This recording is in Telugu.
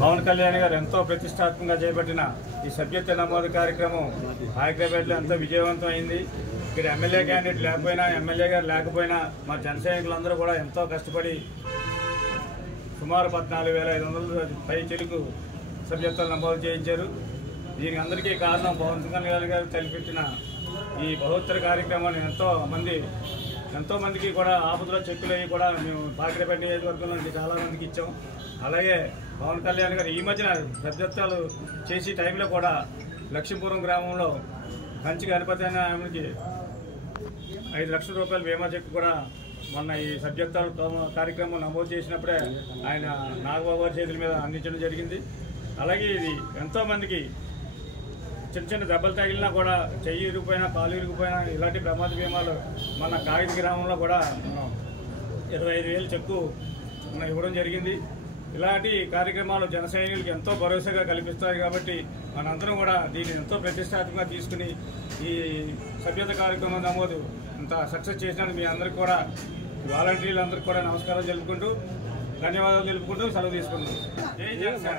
పవన్ కళ్యాణ్ గారు ఎంతో ప్రతిష్టాత్మకంగా చేపట్టిన ఈ సభ్యత్వ నమోదు కార్యక్రమం హైదరాబాద్లో ఎంతో విజయవంతం అయింది. ఇక్కడ ఎమ్మెల్యే క్యాండిడేట్ లేకపోయినా, ఎమ్మెల్యే గారు లేకపోయినా మా జన సైనికులందరూ కూడా ఎంతో కష్టపడి సుమారు 14,500 పై చెలుకు సభ్యత్వాలు నమోదు చేయించారు. దీనికి అందరికీ కారణం పవన్ కళ్యాణ్ గారు తలపెట్టిన ఈ బహుత్తర కార్యక్రమాన్ని ఎంతో మందికి కూడా ఆపదలో చెక్కులు అయ్యి కూడా మేము పాకిరేపేట నియోజకవర్గంలో చాలా మందికి ఇచ్చాం. అలాగే పవన్ కళ్యాణ్ గారు ఈ మధ్యన సభ్యత్వాలు చేసే టైంలో కూడా లక్ష్మీపురం గ్రామంలో కంచి గణపతి అనే ఆమెకి 5 లక్షల రూపాయల బీమా చెక్కు కూడా మొన్న ఈ సభ్యత్వాలు కార్యక్రమం నమోదు చేసినప్పుడే ఆయన నాగబాబు గారి చేతుల మీద అందించడం జరిగింది. అలాగే ఇది ఎంతోమందికి చిన్న దెబ్బలు తగిలినా కూడా చెయ్యి ఇరిగిపోయినా, కాలు ఇరిగిపోయినా ఇలాంటి ప్రమాద బీమాలు మన కాగిత గ్రామంలో కూడా 25,000 చెక్కు ఇవ్వడం జరిగింది. ఇలాంటి కార్యక్రమాలు జన సైనికులకు ఎంతో భరోసాగా కల్పిస్తాయి. కాబట్టి మనందరం కూడా దీన్ని ఎంతో ప్రతిష్టాత్మకంగా తీసుకుని ఈ సభ్యత కార్యక్రమం నమోదు ఇంత సక్సెస్ చేసినందుకు మీ అందరికీ కూడా, వాలంటీర్లందరికీ కూడా నమస్కారాలు తెలుపుకుంటూ, ధన్యవాదాలు తెలుపుకుంటూ సెలవు తీసుకుంటున్నాం. జై జనసేన.